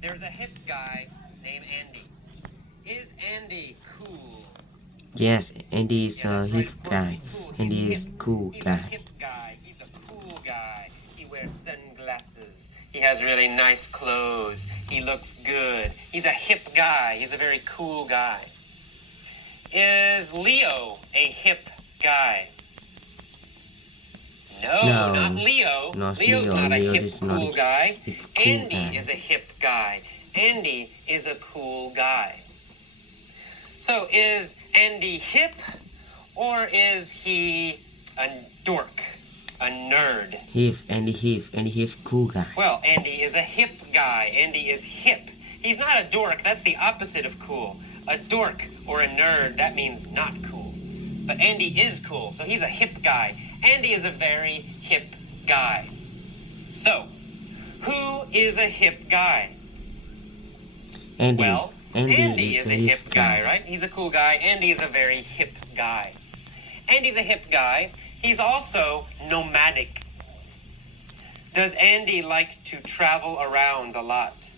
There's a hip guy named Andy. Is Andy cool? Yes, Andy is Yeah, a that's right. hip Of course guy. he's cool. He's Andy hip. is cool He's a guy. hip guy. He's a cool guy. He wears sunglasses. He has really nice clothes. He looks good. He's a hip guy. He's a very cool guy. Is Leo a hip guy? No, not Leo. Leo's not a hip cool guy. Andy is a hip guy. Andy is a cool guy. So is Andy hip or is he a dork, a nerd? Andy hip, cool guy. Well, Andy is a hip guy. Andy is hip. He's not a dork. That's the opposite of cool. A dork or a nerd, that means not cool. But Andy is cool, so he's a hip guy. Andy is a very hip guy. So, who is a hip guy? Andy. Well, Andy is a hip guy, right? He's a cool guy. Andy is a very hip guy. Andy's a hip guy. He's also nomadic. Does Andy like to travel around a lot?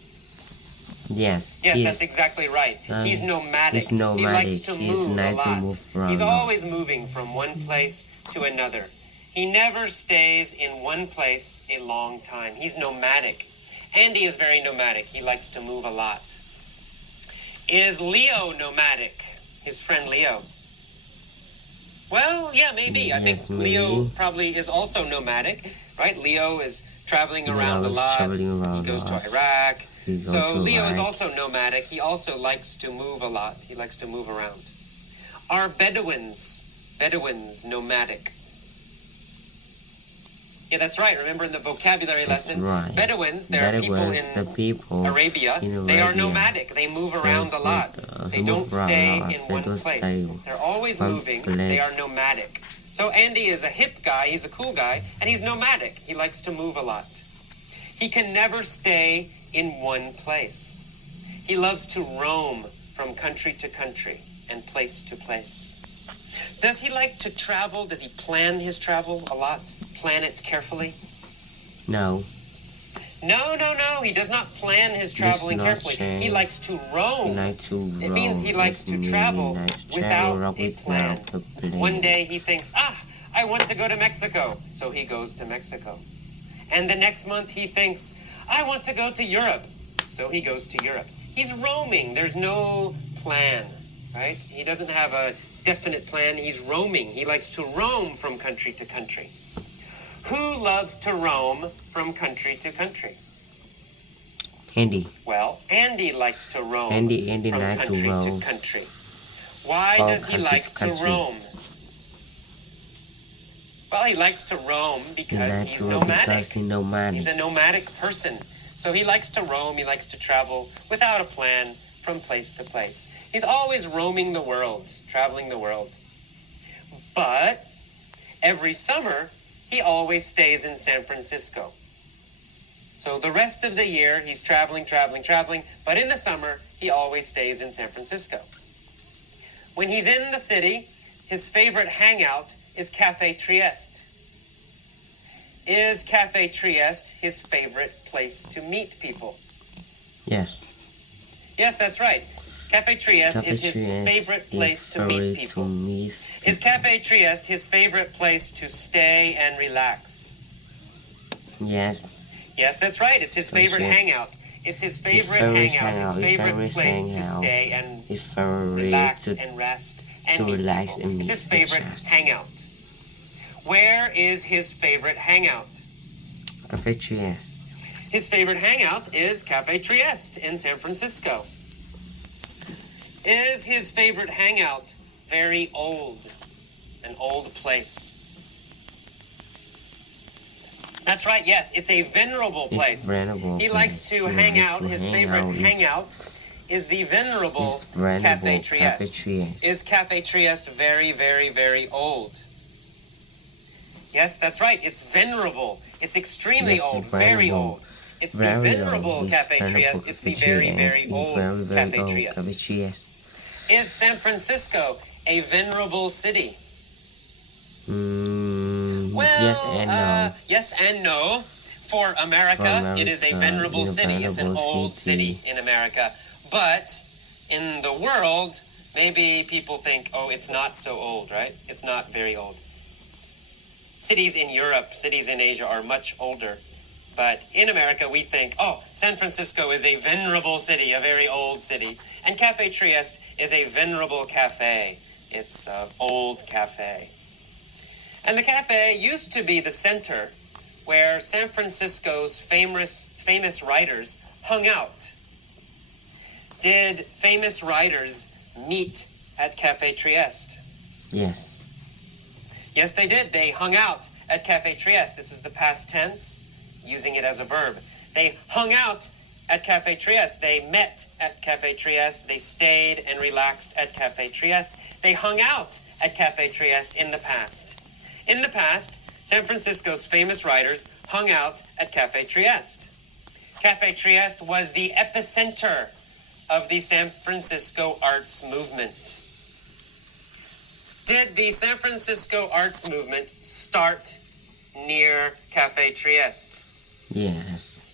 Yes. Yes, that's exactly right. He's nomadic. He likes to move a lot. He's always moving from one place to another. He never stays in one place a long time. He's nomadic. Andy is very nomadic. He likes to move a lot. Is Leo nomadic? His friend Leo. Well, yeah, maybe. I think Leo probably is also nomadic, right? Leo is traveling around a lot. He goes to Iraq. So Leo is also nomadic. He also likes to move a lot. He likes to move around. Are Bedouins nomadic? Yeah, that's right. Remember in the vocabulary lesson, right. Bedouins, there are people in Arabia. They are nomadic. They move around a lot. They don't stay in one place. They're always moving. They are nomadic. So Andy is a hip guy. He's a cool guy. And he's nomadic. He likes to move a lot. He can never stay in one place. He loves to roam from country to country and place to place. Does he like to travel? Does he plan his travel a lot? Plan it carefully? No. No. He does not plan his traveling carefully. He likes to roam. It means he likes to travel without a plan. One day he thinks, I want to go to Mexico. So he goes to Mexico. And the next month he thinks, I want to go to Europe. So he goes to Europe. He's roaming. There's no plan, right? He doesn't have a definite plan. He's roaming. He likes to roam from country to country. Who loves to roam from country to country? Andy. Well, Andy likes to roam Andy from likes country to country. Why does he like to roam? Well, he likes to roam because he's nomadic. He's a nomadic person. So he likes to roam, he likes to travel without a plan from place to place. He's always roaming the world, traveling the world. But every summer, he always stays in San Francisco. So the rest of the year, he's traveling, but in the summer, he always stays in San Francisco. When he's in the city, his favorite hangout is Cafe Trieste. Is Cafe Trieste his favorite place to meet people? Yes. Yes, that's right. Cafe Trieste is his favorite place to meet people. Is Cafe Trieste his favorite place to stay and relax? Yes. Yes, that's right. It's his favorite hangout. It's his favorite hangout, his favorite place to stay and relax and rest and meet people. It's his favorite hangout. Where is his favorite hangout? Cafe Trieste. His favorite hangout is Cafe Trieste in San Francisco. Is his favorite hangout very old? An old place? That's right, yes, it's a venerable place. He likes to hang out. His favorite hangout is the venerable Cafe Trieste. Is Cafe Trieste very, very, very old? Yes, that's right. It's venerable. It's extremely old, very old. It's the venerable Cafe Trieste. It's the very, very old Cafe Trieste. Is San Francisco a venerable city? Well, yes and no. Yes and no. For America, it is a venerable city. It's an old city in America. But in the world, maybe people think, oh, it's not so old, right? It's not very old. Cities in Europe, cities in Asia are much older. But in America, we think, oh, San Francisco is a venerable city, a very old city. And Cafe Trieste is a venerable cafe. It's an old cafe. And the cafe used to be the center where San Francisco's famous writers hung out. Did famous writers meet at Cafe Trieste? Yes. Yes, they did. They hung out at Cafe Trieste. This is the past tense, using it as a verb. They hung out at Cafe Trieste. They met at Cafe Trieste. They stayed and relaxed at Cafe Trieste. They hung out at Cafe Trieste in the past. In the past, San Francisco's famous writers hung out at Cafe Trieste. Cafe Trieste was the epicenter of the San Francisco arts movement. Did the San Francisco arts movement start near Cafe Trieste? Yes.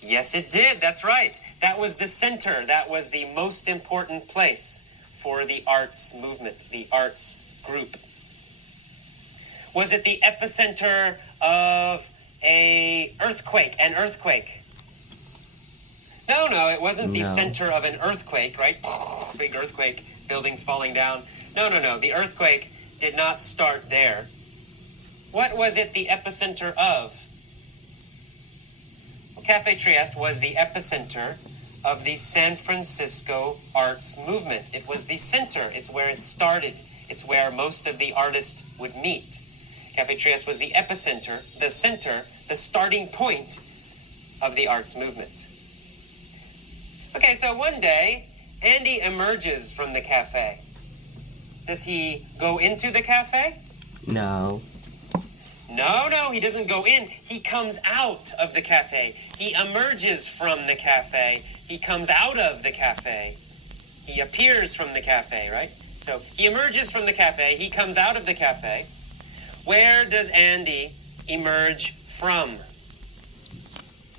Yes, it did. That's right. That was the center. That was the most important place for the arts movement, the arts group. Was it the epicenter of an earthquake? No, it wasn't the center of an earthquake, right? Big earthquake, buildings falling down. No. The earthquake did not start there. What was it the epicenter of? Well, Cafe Trieste was the epicenter of the San Francisco arts movement. It was the center. It's where it started. It's where most of the artists would meet. Cafe Trieste was the epicenter, the center, the starting point of the arts movement. Okay, so one day, Andy emerges from the cafe. Does he go into the cafe? No. No, he doesn't go in. He comes out of the cafe. He emerges from the cafe. He comes out of the cafe. He appears from the cafe, right? So he emerges from the cafe. He comes out of the cafe. Where does Andy emerge from?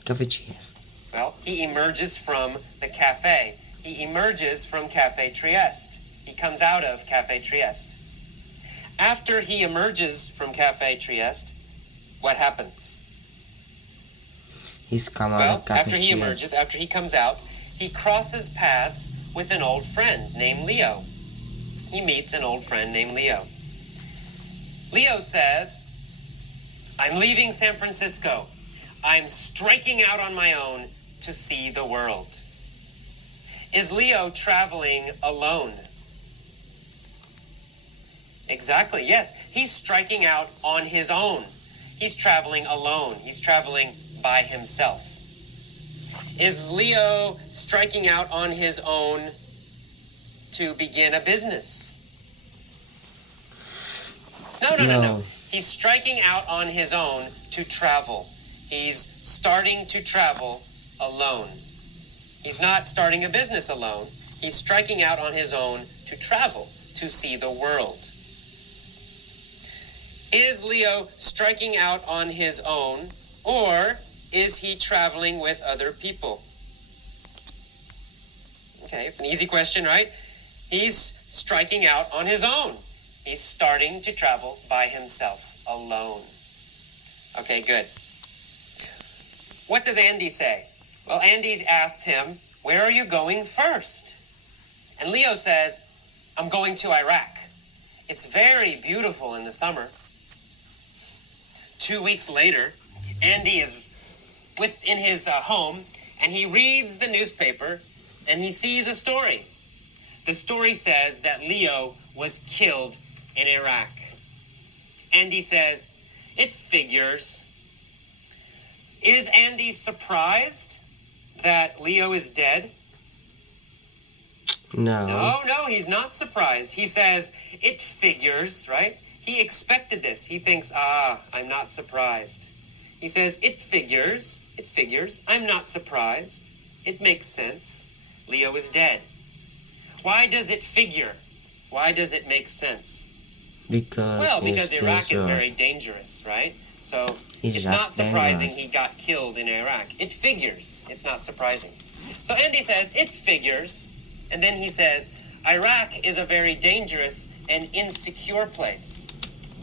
Cafe Trieste. Well, he emerges from the cafe. He emerges from Cafe Trieste. He comes out of Cafe Trieste. After he emerges from Cafe Trieste, what happens? He's come out of Cafe after he emerges, after he comes out, he crosses paths with an old friend named Leo. He meets an old friend named Leo. Leo says, I'm leaving San Francisco. I'm striking out on my own to see the world. Is Leo traveling alone? Exactly, yes. He's striking out on his own. He's traveling alone. He's traveling by himself. Is Leo striking out on his own to begin a business? No. He's striking out on his own to travel. He's starting to travel alone. He's not starting a business alone. He's striking out on his own to travel, to see the world. Is Leo striking out on his own, or is he traveling with other people? Okay, it's an easy question, right? He's striking out on his own. He's starting to travel by himself, alone. Okay, good. What does Andy say? Well, Andy's asked him, where are you going first? And Leo says, I'm going to Iraq. It's very beautiful in the summer. 2 weeks later, Andy is in his home, and he reads the newspaper, and he sees a story. The story says that Leo was killed in Iraq. Andy says, it figures. Is Andy surprised that Leo is dead? No, he's not surprised. He says, it figures, right? He expected this. He thinks, I'm not surprised. He says, it figures, I'm not surprised. It makes sense. Leo is dead. Why does it figure? Why does it make sense? Because Iraq is very dangerous, right? So He's it's not just surprising dangerous. he got killed in Iraq. It figures. It's not surprising. So Andy says, it figures. And then he says, Iraq is a very dangerous and insecure place.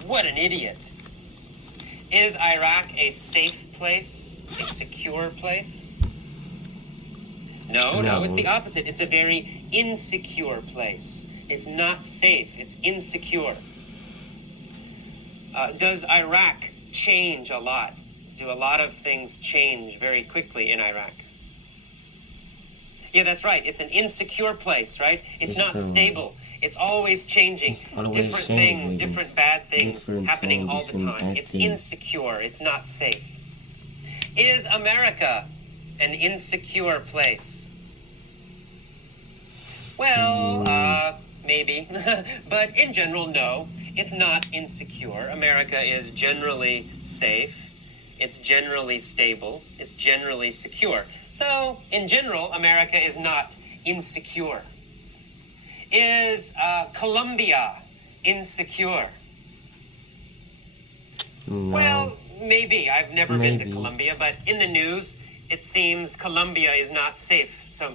What an idiot. Is Iraq a safe place? A secure place? No, it's the opposite. It's a very insecure place. It's not safe. It's insecure. Does Iraq change a lot? Do a lot of things change very quickly in Iraq? Yeah, that's right. It's an insecure place, right? It's not stable. It's always changing. Different things, different bad things happening all the time. It's insecure. It's not safe. Is America an insecure place? Well, maybe. But in general, no. It's not insecure. America is generally safe. It's generally stable. It's generally secure. So, in general, America is not insecure. Is Colombia insecure? No. Well, maybe. I've never been to Colombia, but in the news, it seems Colombia is not safe. So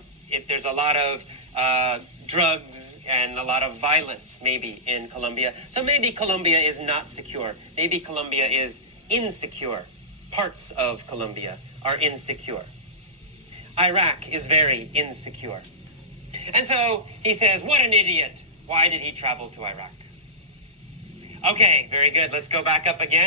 there's a lot of drugs and a lot of violence, maybe, in Colombia. So maybe Colombia is not secure. Maybe Colombia is insecure. Parts of Colombia are insecure. Iraq is very insecure. And so he says, what an idiot. Why did he travel to Iraq? Okay, very good. Let's go back up again.